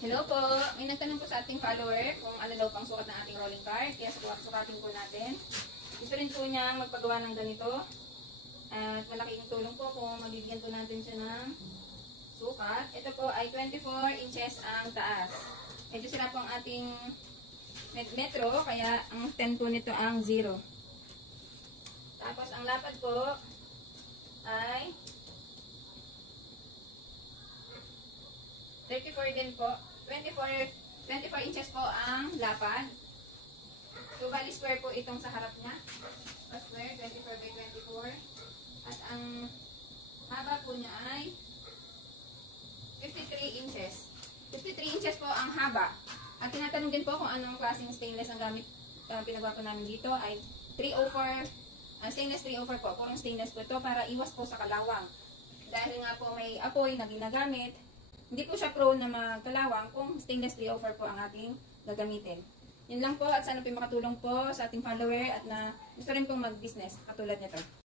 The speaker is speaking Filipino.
Hello po! May nagtanong po sa ating follower kung ano daw pang sukat ng ating rolling cart. Kaya sukatin po natin. Gusto rin po niyang magpagawa ng ganito. At malaking tulong po kung mabibigyan po natin siya ng sukat. Ito po ay 24 inches ang taas. Medyo sira po ang ating metro, kaya ang 10 po nito ang 0. Tapos ang lapad po ay 34 din po. 24 inches po ang lapad. So, bali square po itong sa harap niya. Square, 24 by 24. At ang haba po niya ay 53 inches. 53 inches po ang haba. At tinatanong din po kung anong klaseng stainless ang gamit pinagawa po namin dito ay 304, stainless 304 po. Purong stainless po ito para iwas po sa kalawang. Dahil nga po may apoy na ginagamit, hindi po siya prone na magkalawang kung stainless 304 po ang ating gagamitin. Yun lang po at sana po makatulong po sa ating follower at na gusto rin pong mag-business katulad nito.